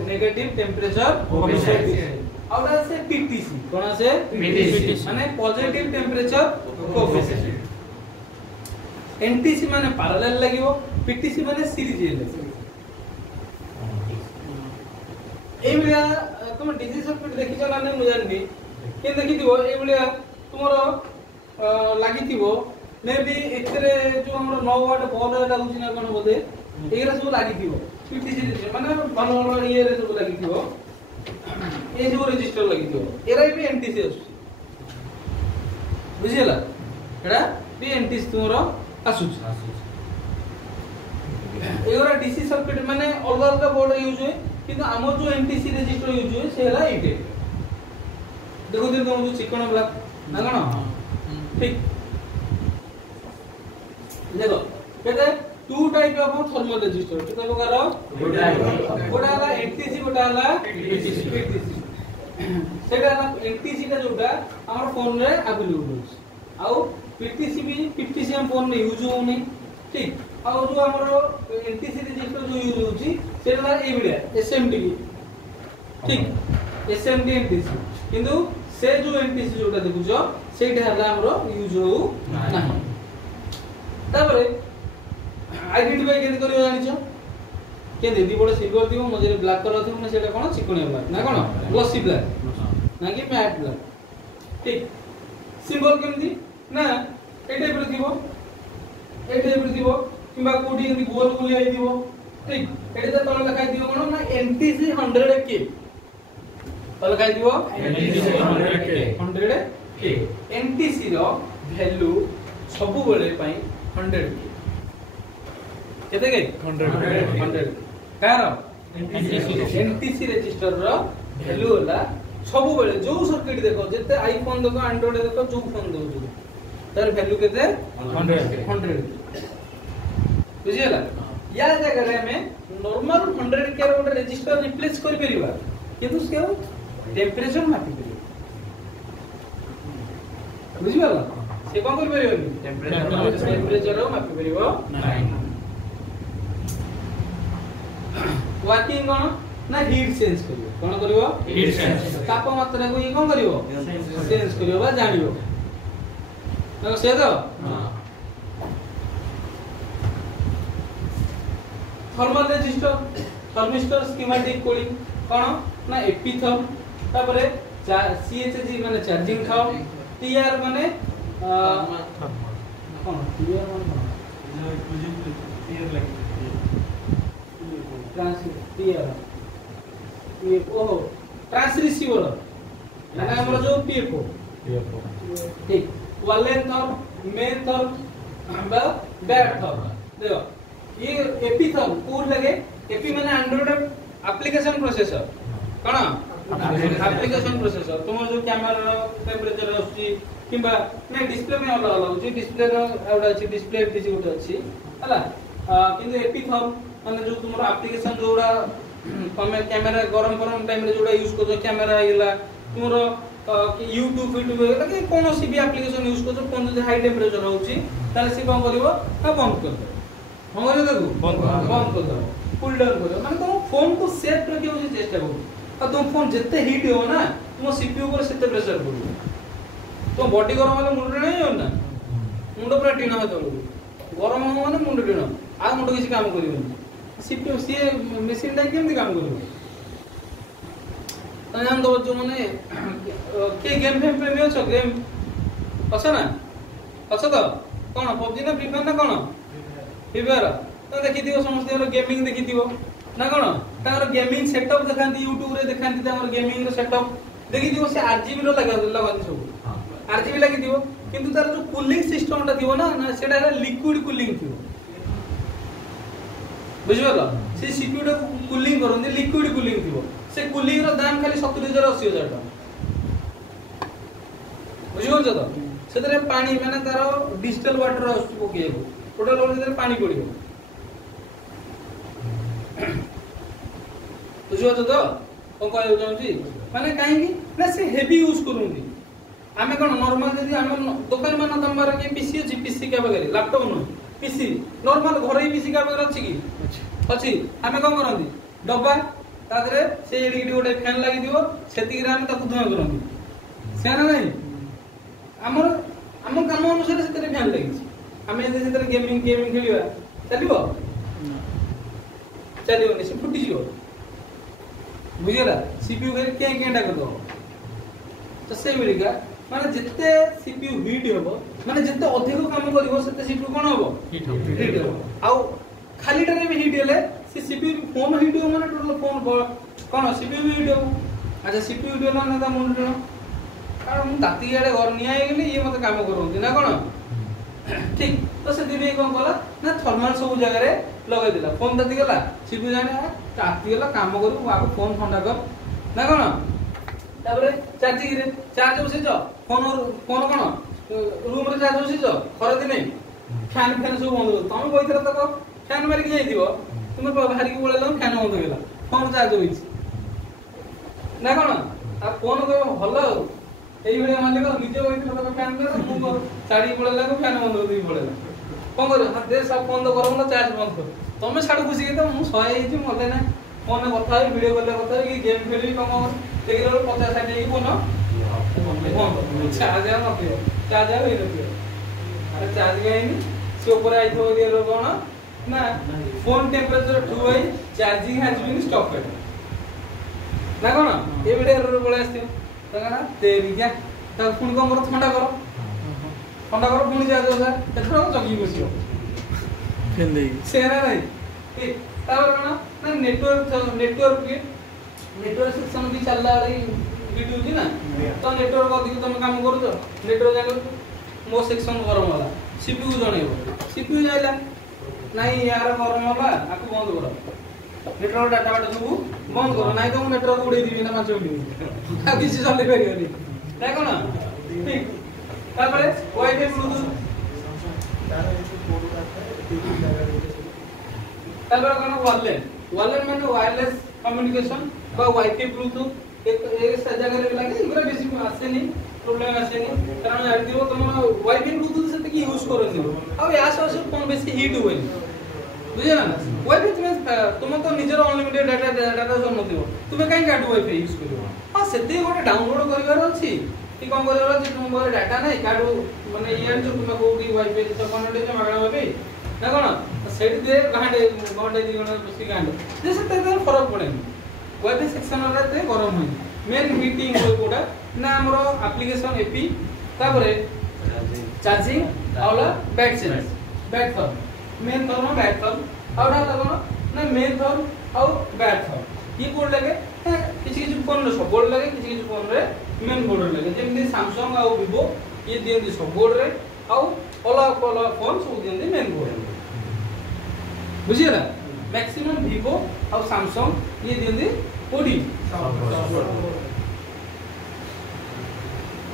नेगेटिव टेंपरेचर कोएफिशिएंट और से पीटीसी कोन से पीटीसी माने पॉजिटिव टेंपरेचर कोएफिशिएंट एनटीसी माने पैरेलल लागिवो पीटीसी माने सीरीज लागिवो ए बिया तुम डीसी सर्किट देखि चला नै मु जानबी के देखि दिबो ए बिया तुमरो लागिथिबो मे भी एतरे जो हमर 9 वाट बॉल लागुची ना कोन बोले एगरा सब लागिथिबो पीटीसी माने भलो ये रे सब लागिथिबो ए जो रजिस्टर लागिथिबो एरा भी एनटीसी आसु बुझियला एडा भी एनटीसी तुमरो आसु एगरा डीसी सर्किट माने अलग अलग बोर्ड यूज होय किंतु हमर जो एनटीसी रजिस्टर यूज होय से हला एटे देखो दिन तुम जो चिकन ब्लैक ना कोन ठीक देखो कहते two type of thermal register कितना प्रकार गोटा हला एनटीसी गोटा हला पीटीसी सेटा हला एनटीसी टा जोटा हमर फोन रे अवेलेबल होछ आउ पीटीसी हम फोन में यूज होनी ठीक आउ जो हमर एनटीसी रेजिस्टर जो यूज होची सेटा ए बिडिया एसएमडी ठीक एसएमडी एनटीसी किंतु से जो एनटीसी जोटा देखुछो सेटा हला हमर यूज हो नाही तापरे आइडेंटिफाई केन करियो जानिछो के देदी बडे सिल्वर दिबो मझे ब्लैक कलर दिबो ना सेटा कोन चिकनिया ब्लैक ना कोन ग्लॉसी ब्लैक ना कि मैट ब्लैक ठीक सिंबल केमदी ना ए टाइप रे दिबो किबा कोडी एमदी गोल गोल आइ दिबो ठीक एटा त तळ लखाइ दिबो कोन ना एनटीसी 100K तळ लखाइ दिबो एनटीसी 100K एनटीसी रो वैल्यू सब बेले पई 100K केते के 100 कार एनटीसी रजिस्टर रो वैल्यू होला सब बेले जो सर्किट देखो जते आईफोन देखो एंड्रॉइड देखो जो फोन देखो तार वैल्यू केते 100 बुझियला या जगह रे हमें नॉर्मल 100K रो रजिस्टर रिप्लेस कर परिबा किंतु से टेंपरेचर मापि परिबा बुझियला से कोन कर परिबो टेंपरेचर रो मापि परिबो नाही वर्किंग कोन ना हीट सेंस करियो कोन करियो हीट सेंस तापमात्रा को ये कोन करियो सेंस करियो बा जानियो तो से तो हां thermal resistor thermistor schematic coding कोन ना एपिथर्म तापरे CHG माने चार्जिंग थर्म, TR माने कोन TR माने ट्रांस रिसीवर माने हमर जो PFO ठीक वालेन थर्म मेन थर्म बा बैक थर्म देखो ये एपी थर्म कोड लगे एपी माने एंड्रॉइड एप्लीकेशन प्रोसेसर कोन एप्लीकेशन प्रोसेसर तुम जो कैमरा टेम्परेचर आछि किबा नै डिस्प्ले में अलग अलग अछि डिस्प्ले रो एवडा अछि डिस्प्ले किछि उठ अछि हला किंतु एपी थर्म माने जो तुमरो एप्लीकेशन जोडा तमे कैमरा गरम टाइम रे जोडा यूज करछो कैमरा हिला तुमरो YouTube हेला कि कोनोसी भी एप्लीकेशन यूज करछो फोन जो हाई टेम्परेचर होछि ताले से कोन करिवो ना बंद कर दो हमरे देखो बंद कर दो कूल डाउन करो माने तुम फोन को सेफ रखियो जे चेष्टा करो आ तुम फोन जत्ते हीट हो ना तुम CPU पर सेते प्रेशर पड़ो तुम बॉडी गरम वाला मुंड नहीं हो ना मुंड पूरा टीना हो तळो गरम हो माने मुंड टीना आ मुंड किसी काम करिवनी CPU से मशीन टा केमति काम करिवो तनाम दो जो माने के गेम फेम प्रेमी हो गेम अच्छा ना अच्छा तो कोन PUBG ना फ्री फायर ना कोन फ्री फायर तो देखि दियो समस्त गेमिंग देखि दियो ना कोन तार गेमिंग सेटअप देखांती YouTube रे देखांती तार गेमिंग रो सेटअप देखि दियो से RGB रो लगाती सब RGB लागि दियो किंतु तार जो कूलिंग सिस्टम ता दियो ना सेटा लिक्विड कूलिंग दियो बुझिबलो से CPU टा कूलिंग करन लिक्विड कूलिंग दियो से कूलिंग रो दाम खाली 70000 80000 टका बुझिबो जतो सेतरे पानी माने तार डिजिटल वाटर आसु पकेबो टोटल वाटर पानी पड़िबो बुझिबो जतो कोन कहयो चाहूची माने काहे कि ना से हेवी यूज करूंदी आमे कोन नॉर्मल जदी आमे दुकान मान तमरा के पीसी अछि पीसी के बगैर लैपटॉप न पीसी नॉर्मल घर ही पीसी का बगैर अछि कि अछि आमे कोन करंदी डब्बा तादरे से एडी गोटे फैन लागि दियो सेति रे आमे ताकु धुआ करंदी सेना नहीं हमर हम काम अनुसार सेते फैन लागि आमे जे सेते गेमिंग खेलिबा चलिबो चलिबो नि से फुटी जियो बुझिला CPU के केंडा कर दो तो से मिलिगा माने जिते CPU हीट होबो माने जिते अधिक काम करिवो सेते CPU कोन होबो हीट होबो आ खाली टारे में हीट हेले से CPU फोन हीट हो माने टोटल फोन कोन CPU हीट हो अच्छा CPU हीट होला ना ता मुंड कारण मु ताती आडे घर निया गेली ये मते काम करउती ना कोन ठीक तो से दिबे कोन कला ना थर्मल सब जगह रे लगे दिला फोन ताती गेला CPU जाने ताती गेला काम करू आको फोन ठंडा कर ना कोन ताबरे चार्जिंग रे चार्ज बसे जो फोन कोन रूम रे चार्ज बसे जो खरा दिने फैन सब बंद कर तुम बइतरा तक फैन मारि के जाई दिबो तुम बाहर की बोलेला फैन बंद गेला फोन चार्ज होई ना कोन आ फोन को भलो एई भले मालिक निजे बइतरा तक फैन कर मु साड़ी बोलेला को फैन बंद कर दी बोलेला कोन कर हाथ दे सब बंद करो ना चार्ज बंद कर तुम साडू खुशी के तो मु 100 हेजी मले ना फोन कथा वीडियो कॉल कथा कि गेम खेली कम देखिलो 50 60 की फोन चार्ज आ नथियो चार्ज आ होई नथियो अरे चार्ज गइनी से ऊपर आई थो दियो कोन ना phone temperature too high charging has been stopped ना कोन ए वीडियो रो बोले आस्थियो तो ना तेरी क्या तो फोन को हमर ठंडा करो पुनी चार्ज होता एथरो जगी बसियो फेल दे सेरा नहीं ठीक तावर ना नेटवर्क सेक्शन भी चलला रे वीडियो जी ना तो नेटवर्क अधिक तुम काम करू तो नेटवर्क जाको मो सेक्शन गरम वाला CPU जणेबो CPU जाइला नहीं यार गरम वाला आको बंद करो नेटवर्क डाटा बाटा सब बंद करो नहीं तो नेटवर्क उड़े दिबी ना 5 मिनिट आ किसी चले परियोनी देखो ना ठीक तापरे वाईफाई ब्लूटूथ तापर कोन वायरलेस माने वायरलेस कम्युनिकेशन बा वाईफाई ब्लूटूथ एक जगह रे लागे इगरा बेसी आसे नहीं प्रॉब्लम आसे नहीं कारण यार दियो तुम वाईफाई ब्लूटूथ से की यूज करो दियो अब यास फोन बेसी हीट होई बुझे ना वाईफाई तुम तो निजर अनलिमिटेड डाटा जोन नथियो तुमे काई काटू वाईफाई यूज करियो हां सेते गोटे डाउनलोड करिवार अछि कि कोन करिवार अछि तुम मोर डाटा नै काटू माने ये जो तुम को की वाईफाई तो कनेक्ट जे मागणा होबे ना कोन सेट दे घंटे दी घंटे बसी घंटे जे सेते फरक पड़े वाईफाई सेक्शन रे ते गरम होई मेन हीटिंग कोडा ना हमरो एप्लीकेशन एपी तापरे चार्जिंग आउला back change back therm main therm back therm आउडा लगन ना मेन थर्म आउ बैक थर्म ये कोड लगे किसी किसी फोन रे सब बोर्ड लगे किसी किसी फोन रे मेन बोर्ड लगे जेमि सैमसंग आ विवो ये दियंदी सब बोर्ड रे आउ अलग अलग फोन सब दियंदी मेन बोर्ड बुझिला मैक्सिमम विवो और सैमसंग ये दियंदी कोडी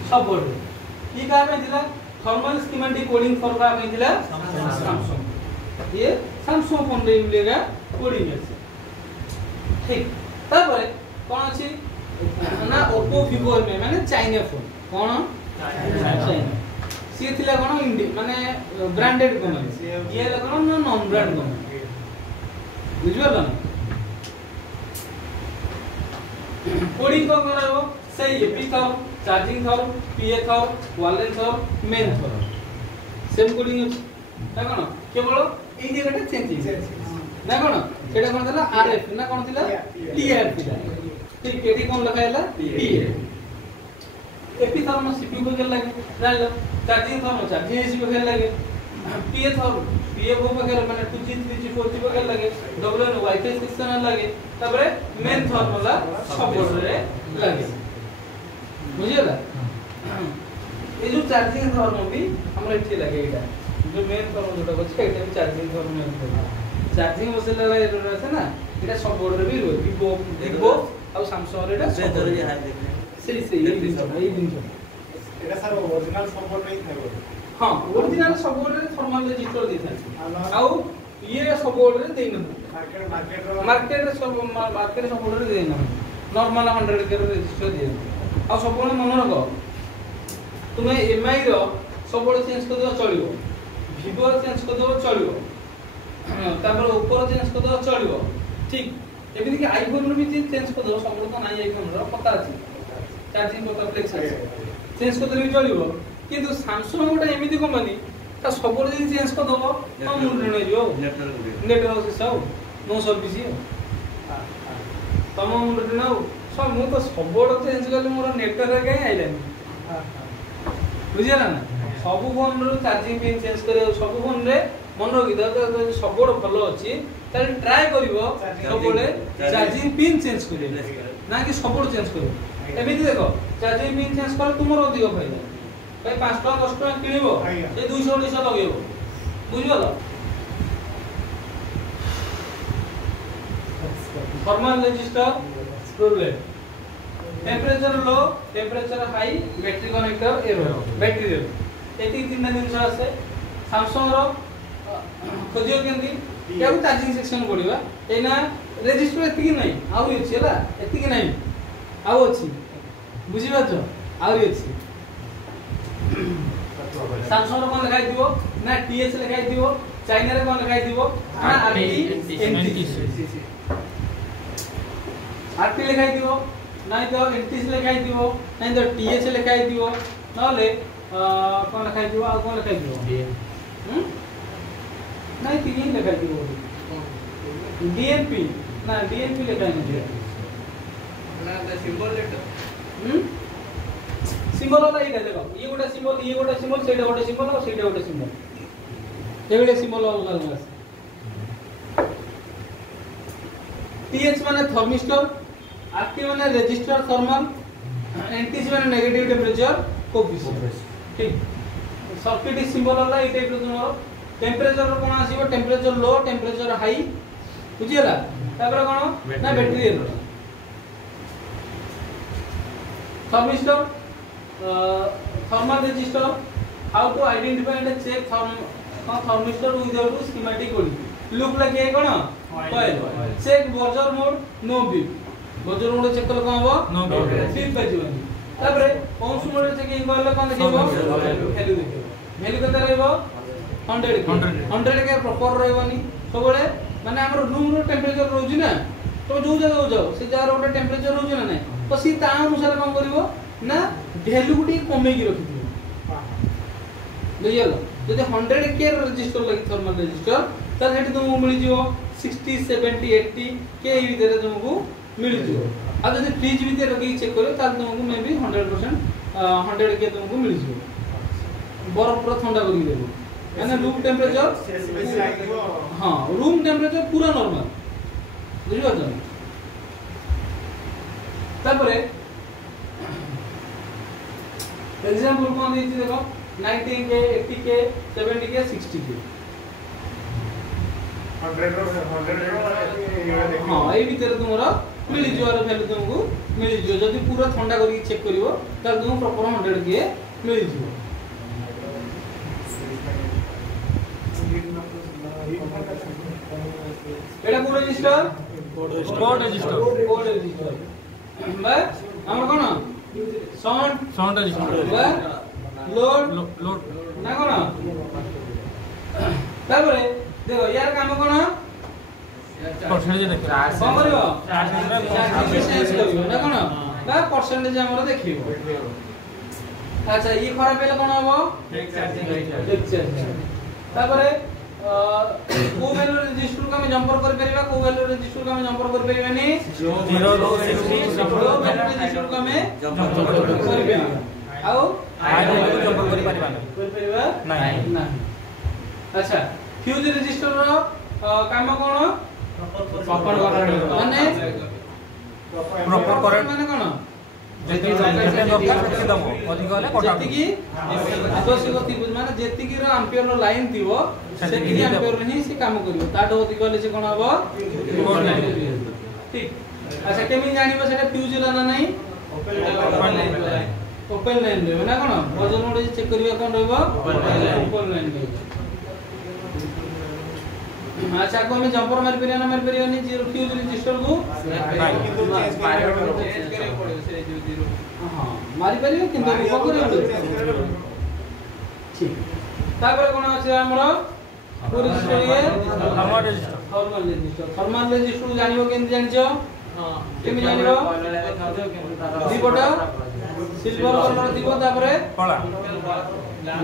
सब बोर्ड ये का में दिला थर्मल स्कीमेटिक कोडिंग फॉर का में दिला सैमसंग ये सैमसंग फोन रे मिलेगा कोडिंग है ठीक तापर कोन अछि ना ओप्पो विवो में माने चाइना फोन कोन चाइना सी थिला कोन इंडिया माने ब्रांडेड कंपनी ये कोन नॉन ब्रांड कंपनी बुझियो ना कोडिंग को कराबो सही एपी था चार्जिंग था पीए था वायरलेस था मेन था सेम कोडिंग अछि ना कोन केवल ए जगह चेंज ना कोन सेटा कोन दिला आरएफ ना कोन दिला टीआर दिला ठीक एटी कोन लखायला टीए एपी थर्मो सीपीयू को लगे जानो चार्जिंग थर्मो चार्जिंग एसी को लगे पीए थर्मो पीए को वगैरह माने 2G 3G 4G को लगे डब्ल्यूएन वाईफाई सिस्टम लगे तबरे मेन थर्मो ला सब रे लगे बुझियला ए जो चार्जिंग थर्मो भी हमरा इठी लगे एटा जो मेन थर्मो जोटा को एटा भी चार्जिंग थर्मो चार्जिंग बसेला रे আছে না এটা সব বোর্ড রে भी রয় vivo और सैमसंग रे এটা সেই এই দিন এটা স্যার অরিজিনাল সব বোর্ড নেই থাকবে हां ओरिजिनल सब बोर्ड रे थर्मल रजिस्टर दे था आउ ये सब बोर्ड रे देन मार्केट रे सब बोर्ड रे देन नॉर्मल 100 के रजिस्टर दे आ सब बोर्ड मन रखो तुमे एमआई रो सब बोर्ड चेंज कर दो चलियो vivo चेंज कर दो चलियो तापर ओप्पो चेंज कर दो चलियो ठीक एबिन कि आईफोन रो भी चेंज कर दो सब बोर्ड तो नाही आईफोन रो पता अछि चार्जिंग को फ्लेक्स अछि चेंज कर दो चलियो किंतु सैमसंग गोटा एमिति कंपनी ता सब बोर्ड चेंज कर दो तो मुंड नै जो नेटवर्क से सब नो सर्विस तम मुंड नै सब मु तो सब बोर्ड चेंज करले मोर नेटवर्क काई आइलानी बुझिला ना सब फोन रो चार्जिंग पिन चेंज करे सब फोन रे मन रखि द सब बोर्ड भलो अछि ताले ट्राई करिवो सब बोर्ड चार्जिंग पिन चेंज करे ना कि सब बोर्ड चेंज करे एमिति देखो चार्जिंग पिन चेंज कर तुमर अधिक फायदा भाई 5 टका 10 टका किनिबो ए 200 200 लगेबो बुझिबो thermal resistor problem temperature low temperature high battery connector error battery error एती तीन दिन আছে सैमसंग रो खोजियो केंदी केउ चार्जिंग सेक्शन पडिबा एना रजिस्टर एती कि नहीं आउ अछि हला एती कि नहीं आउ अछि बुझिबा छ आउ अछि सैमसंग रो कोन लगाइ दिबो ना टीएच लगाइ दिबो चाइना रे कोन लगाइ दिबो ना आरटी आरटी लगाइ दिबो नहीं तो एनटीसी लगाइ दिबो नहीं तो टीएच लगाइ दिबो नले कोन लगाइ दिबो आ कोन लगाइ दिबो नहीं तीन लगाइ दिबो डीएनपी ना डीएनपी लगाइ दिबो ना द सिंबल लेटर सिंबल वाला ये देखो ये गोटा सिंबल सेटा गोटा सिंबल और सेटा गोटा सिंबल एगोटे सिंबल अलग अलग আছে टीएच माने थर्मिस्टर आरटी माने रजिस्टर थर्मल एनटीसी माने नेगेटिव टेंपरेचर कोएफिशिएंट ठीक सर्किट सिंबल वाला ये टाइप रो टेंपरेचर रो कोन आसीबो टेंपरेचर लो टेंपरेचर हाई बुझियला तापर कोन ना battery error thermistor thermal resistor how to identify and check thermistor without schematic coding look like ये कोन coil check buzzer mode no beep buzzer mode check कल कोन हो no beep बजिबनी तापर Pond's mode checking करले कोन देखिबो value देखिबो value कते रहइबो 100 के proper रहइबनी सबले माने हमर रूम रो टेंपरेचर रहउजी ना तो जो जगह जाओ से जार ओटा टेंपरेचर रहउजी ना नहीं तो सी ता अनुसार कोन करिवो ना वैल्यू गुडी कमे की रखि दियो बुझियलो जदि 100 के रजिस्टर लगी थर्मल रजिस्टर त हेटी तुमको मिली जिवो 60 70 80 के ई भीतर तुमको मिल जिवो आ जदी फ्रिज भीतर रखी चेक करियो ताल तुमको मे भी 100% 100 के तुमको मिल जिवो बर्फ पूरा ठंडा करी देबो यानी रूम टेम्परेचर हां रूम टेम्परेचर पूरा नॉर्मल बुझियो त तापरे एग्जांपल कोन देती देखो 90 के 80 के 70 के 60 के 100 हां ए भीतर तुमरा मिल जिवार वैल्यू तुमको मिल जियो जदी पूरा ठंडा करी चेक करिवो ताल तुम प्रॉपर 100 के मिल जियो एटा code register code register code register बा हमर कोन साउंड रजिस्टर बा लोड लोड ना कोन तारपरे देखो यार काम कोन परसेंटेज देख कोन करिवो चार्ज चेंज करिवो ना कोन बा परसेंटेज हमर देखिवो अच्छा ये खराब हेले कोन हबो एक चार्जिंग तारपरे को वैल्यू रजिस्टर का में जंपर कर परिबा को वैल्यू रजिस्टर का में जंपर कर परिबानी 0 लो 60 वैल्यू रजिस्टर का में जंपर कर परिबा आउ हाई वैल्यू जंपर कर परिबा नहीं अच्छा फ्यूज रजिस्टर रो काम कोन प्रॉपर करंट माने प्रॉपर करंट माने कोन जेति दरकार सेति दमो अधिक होले कटा जेति की आवश्यक थिबो माने जेति की रो एम्पियर रो लाइन थिबो सेति की एम्पियर रे ही से काम करियो ताडो अधिक होले से कोन हबो ठीक अच्छा केमि जानिबो सेटा फ्यूज ला ना नहीं ओपन लाइन रे ना कोन वजन मोड चेक करियो कोन रहबो ओपन लाइन रे अच्छा को हम जंपर मार परिया ना मार परिया नहीं जीरो फ्यूज रजिस्टर को चेंज करे पड़े से 0 हां मारी परियो किंतु को करियो ठीक तापर कोन আছে हमरो रजिस्टर ये थर्मल रजिस्टर जानिबो केन जानिछो हां केमि जानिबो दीपटा सिल्वर कलर दिबो तापरे कला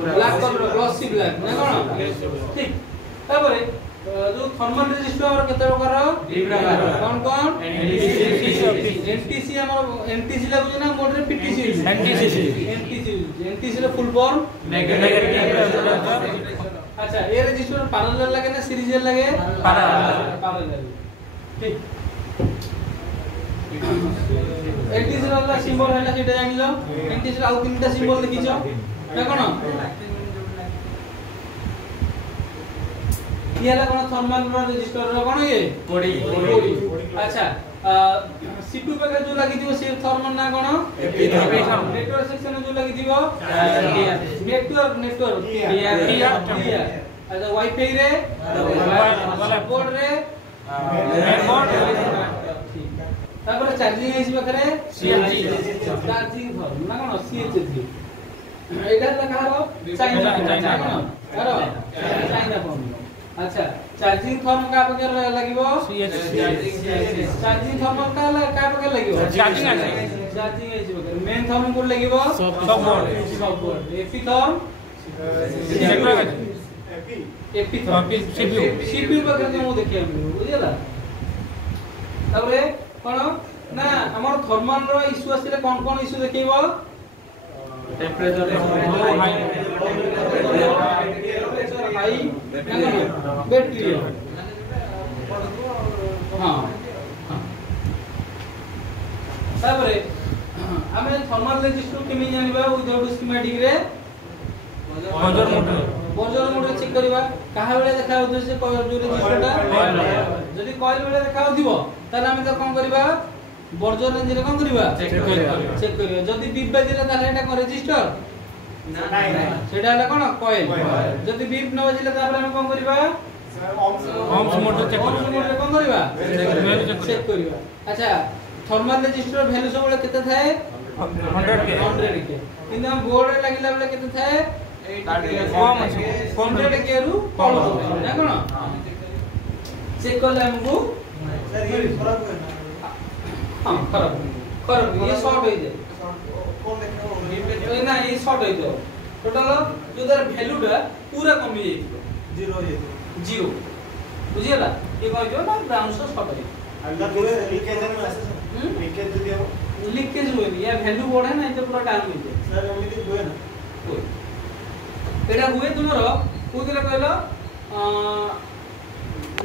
ब्लैक कलर ग्लॉसी ब्लैक ना कोन ठीक तापरे जो थर्मल रजिस्टर हमर केते प्रकार कोन कोन एनटीसी हमर एनटीसी लागु ना मोड रे पीटीसी एनटीसी रे फुल फॉर्म नेगेटिव अच्छा ए रजिस्टर पैरेलल लागे ना सीरीजल लागे पैरेलल ठीक एनटीसी वाला सिंबल हैला सेटा जानिलो एनटीसी आउ तीनटा सिंबल देखिछो ना कोन ये ला कोन थर्मल रजिस्टर रो कोन ये कोडी अच्छा सीपीयू पे जो लागि दिबो से थर्मल ना कोन नेटवर्क सेक्शन जो लागि दिबो नेटवर्क अच्छा वाईफाई रे बोर्ड रे बोर्ड तापर चार्जिंग आइस बकरे सीएचजी चार्जिंग थर्मल ना कोन सीएचजी एटा लखा हो चाइना कोन करो चाइना कोन अच्छा चार्जिंग थर्म का बगैर लागिवो चार्जिंग थर्म का बगैर लागिवो चार्जिंग आइस बगैर मेन थर्म को लागिवो सब board AP therm AP therm CPU बगैर जो देखिए हम बुझिला तबरे कोन ना हमर थर्मल रो इशू आसिले कोन कोन इशू देखिबो टेम्परेचर हाई बैटरी हां तापरे हमें थर्मल रजिस्टर केमि जानिबा विदाउट स्कीमेटिक रे बजर मोड चेक करबा काहा बेले देखा होतो से जो रजिस्टरटा जदी कॉइल बेले देखा होतिबो ताले हम तो कोन करबा बर्जर रेंज रे कोन करबा चेक करियो जदी बीप बाजिला ताले एटा को रजिस्टर नहीं सेटा हला कोन कॉइल जदी बीप न बाजिला तापर हम कोन करबा ओम्स मोड चेक कोन करबा चेक करबा अच्छा थर्मल रजिस्टर वैल्यू सब बेले केते थाए 100 के किंतु हम बोर्ड रे लागिला बेले केते थाए 100 के रु कम ना कोन चेक करले हमको हां खराब ये शॉर्ट हो जाए ना ये शॉर्ट हो जाए टोटल जो दर वैल्यूटा पूरा कमी जाइतो 0 बुझियला ये कहजो ना ब्राउन शॉर्ट हो अल्लाह पूरे लीकेज में लीकेज যদি हो लीकेज हुए या वैल्यू बढ़े ना ये पूरा डाउन हो जाए सर एमती हुए ना हुए एटा हुए तुमरो कोदिला कहलो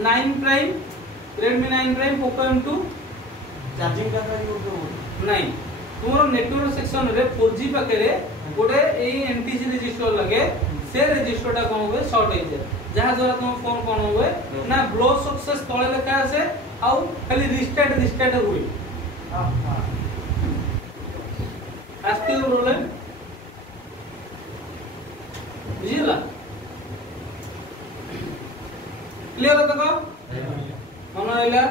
9 prime Redmi 9 prime Poco M2 charging का यूज हो नहीं तुमरो नेटवर्क सेक्शन रे 4G पाके गोटे एई एनटीसी रजिस्टर लगे से रजिस्टरटा कोन हुए शॉर्ट हो जाए जहां द्वारा तुम फोन कोन हुए ना ब्लो सक्सेस तळे लिखा आसे आउ खाली रिस्टार्ट हुए आस्ते प्रॉब्लम बुझिला क्लियर है तो मन आइला